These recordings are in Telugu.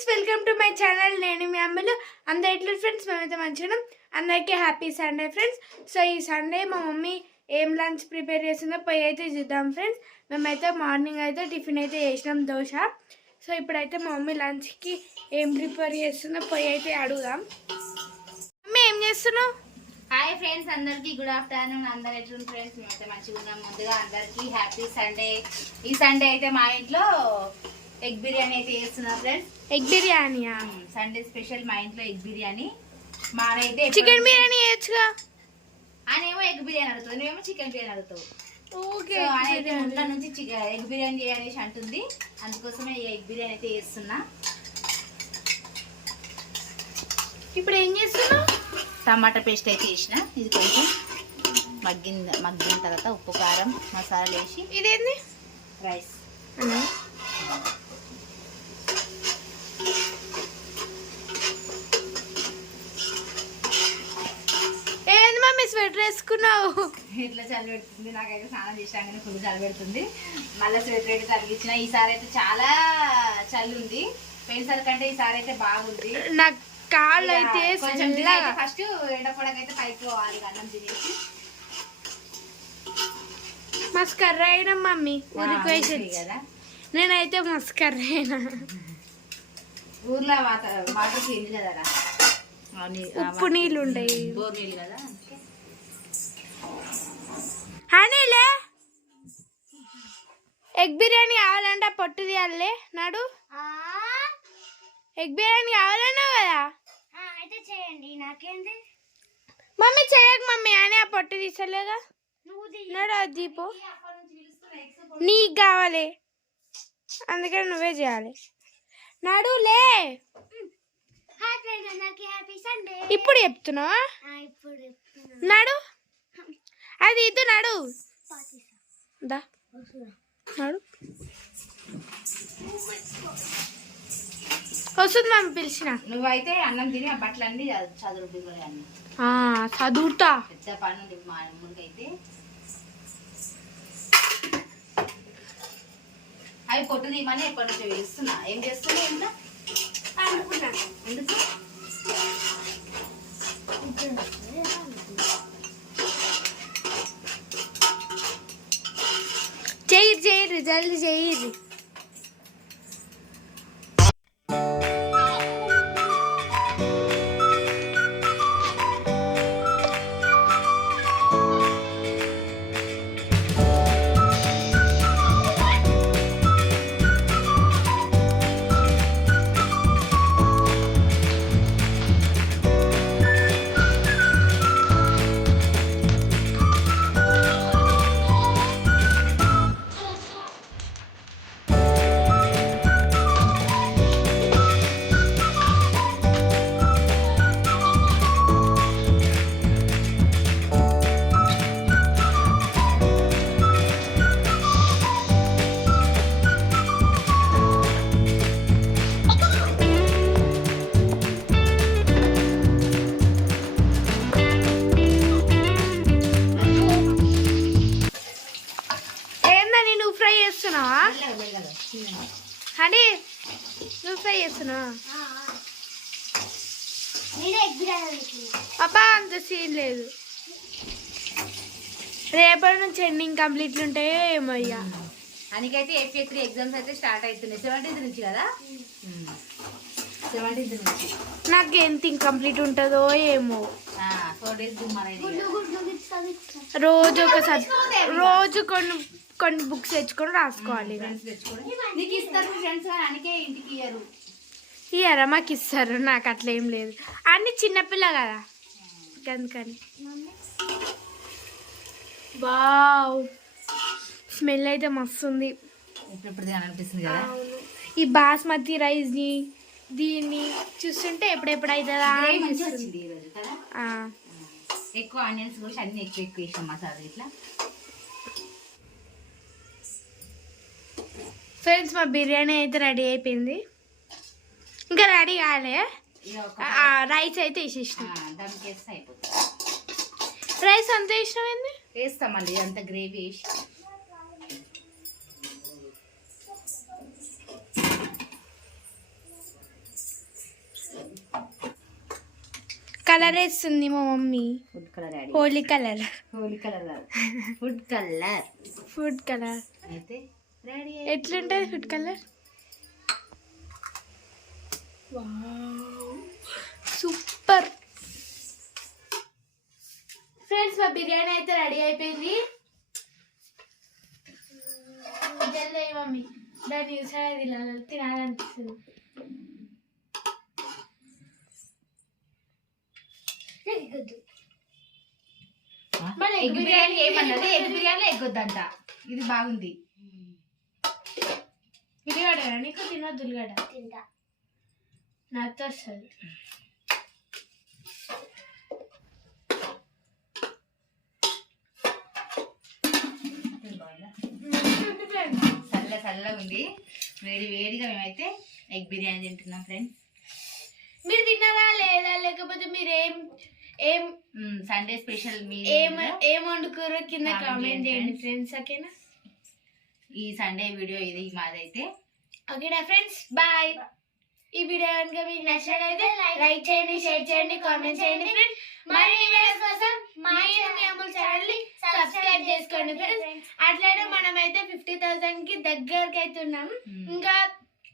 Friends, welcome to my channel. నేను మీ అమ్మలు. అందరు ఎట్లా ఫ్రెండ్స్? మేమైతే మంచిగా అందరికీ హ్యాపీ సండే ఫ్రెండ్స్. సో ఈ సండే మా మమ్మీ ఏం లంచ్ ప్రిపేర్ చేసిందో పోయి అయితే చూద్దాం ఫ్రెండ్స్. మేమైతే మార్నింగ్ అయితే టిఫిన్ అయితే చేసినాం, దోశ. సో ఇప్పుడైతే మా మమ్మీ లంచ్కి ఏం ప్రిపేర్ చేస్తుందో పోయి అయితే అడుగుదాం. మమ్మీ ఏం చేస్తున్నావు? హాయ్ ఫ్రెండ్స్, అందరికీ గుడ్ ఆఫ్టర్నూన్. అందరు ఎట్లుంది ఫ్రెండ్స్? మేమైతే మంచిగా ఉన్నాం. ముందుగా అందరికీ హ్యాపీ సండే. ఈ సండే అయితే మా ఇంట్లో ఎగ్ బిర్యానీ అయితే చేస్తున్నా ఫ్రెండ్స్. ఎగ్ బిర్యానీయా? సండే స్పెషల్ మా ఇంట్లో ఎగ్ బిర్యానీ. మానైతే చికెన్ బిర్యానీ చేయొచ్చుగా. ఆయనేమో ఎగ్ బిర్యానీ అడుగుతావు, నువ్వేమో చికెన్ బిర్యానీ అడుగుతావు. ఓకే, అయితే ముందు నుంచి ఎగ్ బిర్యానీ చేయాలనేసి అంటుంది. అందుకోసమే ఎగ్ బిర్యానీ అయితే చేస్తున్నా. ఇప్పుడు ఏం చేస్తున్నావు? టమాటా పేస్ట్ అయితే వేసిన. ఇది కొంచెం మగ్గిన తర్వాత ఉప్పు, కారం, మసాలా వేసి. ఇదేంది? రైస్. ఏంది మమ్మీ స్వెటర్ వేసుకున్నావు? ఇట్లా చలి పెడుతుంది. నాకైతే స్నానం చేసాగానే ఫుల్ చలి పెడుతుంది. మళ్ళీ స్వెటర్ అయితే తగిలించిన. ఈసారి అయితే చాలా చలి ఉంది. పోయినసారి కంటే ఈసారి అయితే బాగుంది. నాకు కాళ్ళు అయితే ఫస్ట్ ఎండపడకైతే పైకి పోవాలి అన్నం తినేసి. మస్కర్ర అయినా మమ్మీ ఊరికి వేసి కదా. నేనైతే మస్కర్ర అయినా. ఊర్లో వాటర్ చేంజ్ కదా, ఉప్పు నీళ్ళు ఉంటాయి, బోర్ నీళ్ళు కదా. అనిలే ఎగ్ బిర్యానీ కావాలంటే పొట్టు తీయాలే. నాడు ఎగ్ బిర్యానీ కావాలన్నావు కదా, అయితే చేయండి. నాకేంది మమ్మీ చేయకు మమ్మీ అని ఆ పొట్టు తీసలేగా. నాడు అది దీపు నీకు కావాలి, అందుకని నువ్వే చేయాలి. నడులే. ఇప్పుడు చెప్తున్నావా? నడు, అది ఇది నడు. దా నడు. వస్తుంది మమ్మీ పిలిచిన. నువ్వైతే అన్నం తిని ఆ బట్టలన్నీ చదువుతుంది. చదువుతా. పెద్ద పని ఉంది మా అమ్మకైతే. అవి పొట్టు తీయమని ఎప్పటి నుంచో వేస్తున్నా. ఏం చేస్తున్నా? ఎంత ఎందుకు చెయ్యి జల్దీ చెయ్యి. అని నువ్వు ఫ్రై చేస్తున్నావా? అబ్బా అంత సీన్ లేదు. రేపటి నుంచి ఎండింగ్ కంప్లీట్లు ఉంటాయో ఏమో. అయ్యా అనికైతే FA3 ఎగ్జామ్స్ అయితే స్టార్ట్ అవుతున్నాయి. 17th నుంచి కదా. 17th నుంచి నాకు ఎంత ఇంకంప్లీట్ ఉంటుందో ఏమో. 4 days రోజు ఒకసారి రోజు కొన్ని బుక్స్ తెచ్చుకొని రాసుకోవాలి. నీకు ఇస్తారు ఫ్రెండ్స్, అనికే ఇంటికి ఇయ్యరు. ఇయ్యరా? మాకు ఇస్తారు. నాకు అట్లా ఏం లేదు. అన్ని చిన్నపిల్ల కదా, అందుకని. వావ్, స్మెల్ అయితే మస్తు ఉంది. అనిపిస్తుంది కదా. ఈ బాస్మతి రైస్ ని దీన్ని చూస్తుంటే ఎప్పుడెప్పుడు అవుతుందా అనిపిస్తుంది. ఎక్కువ ఆనియన్స్ కూడా అన్ని ఎక్కువ వేసాం మసాలా ఇట్లా. ఫ్రెండ్స్, మా బిర్యానీ అయితే రెడీ అయిపోయింది. ఇంకా రెడీ కాలే. రైస్ అయితే వేసేసిన. రైస్ అంత వేసినామైంది. వేస్తామండి అంత గ్రేవీ వేసి. కలర్ వేస్తుంది మా mummy. Food colour add Holi colour. Holi colour food colour. Food colour అయితే రెడీ. ఎట్లుంటుంది ఫుడ్ కలర్? సూపర్ ఫ్రెండ్స్, మా బిర్యానీ అయితే రెడీ అయిపోయింది. జల్దీ మమ్మీ, దాన్ని చూసారా తినాలనిపిస్తుంది. ఎగ్ బిర్యానీ ఏమన్నది? ఎగ్ బిర్యానీ ఎగ్గొద్దంట. ఇది బాగుంది. ఉల్లిగడ్డ నీకు తినొద్దు. ఉల్లిగడ్డ తింటా. నాతో వస్తుంది. చల్లగా ఉంది. వేడిగా మేమైతే ఎగ్ బిర్యానీ తింటున్నాం ఫ్రెండ్స్. మీరు తిన్నారా లేదా, లేకపోతే మీరు ఏం సండే స్పెషల్ ఏం వండుకోరో కింద కామెంట్ చేయండి ఫ్రెండ్స్. ఓకేనా? ఈ సండే వీడియో ఇది మాదైతే. ఓకేనా ఫ్రెండ్స్, బాయ్. ఈ వీడియో కనుక మీకు నచ్చినట్లయితే లైక్ చేయండి, షేర్ చేయండి, కామెంట్ చేయండి ఫ్రెండ్స్. మరిన్ని వీడియోస్ కోసం మా అమ్ముల్ ఛానల్ ని సబ్స్క్రైబ్ చేసుకోండి ఫ్రెండ్స్. అట్లనే మనమైతే 50,000 కి దగ్గరకి అయితే ఉన్నాం. ఇంకా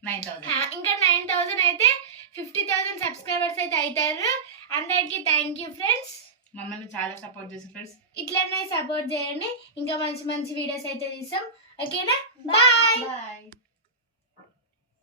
9,000 అయితే 50,000 సబ్స్క్రైబర్స్ అయితే అవుతారు. అందరికి థ్యాంక్ యూ ఫ్రెండ్స్. మమ్మల్ని చాలా సపోర్ట్ చేస్తారు ఫ్రెండ్స్. ఇట్లనే సపోర్ట్ చేయండి. ఇంకా మంచి మంచి వీడియోస్ అయితే తీస్తాం. ఓకేనా? బాయ్.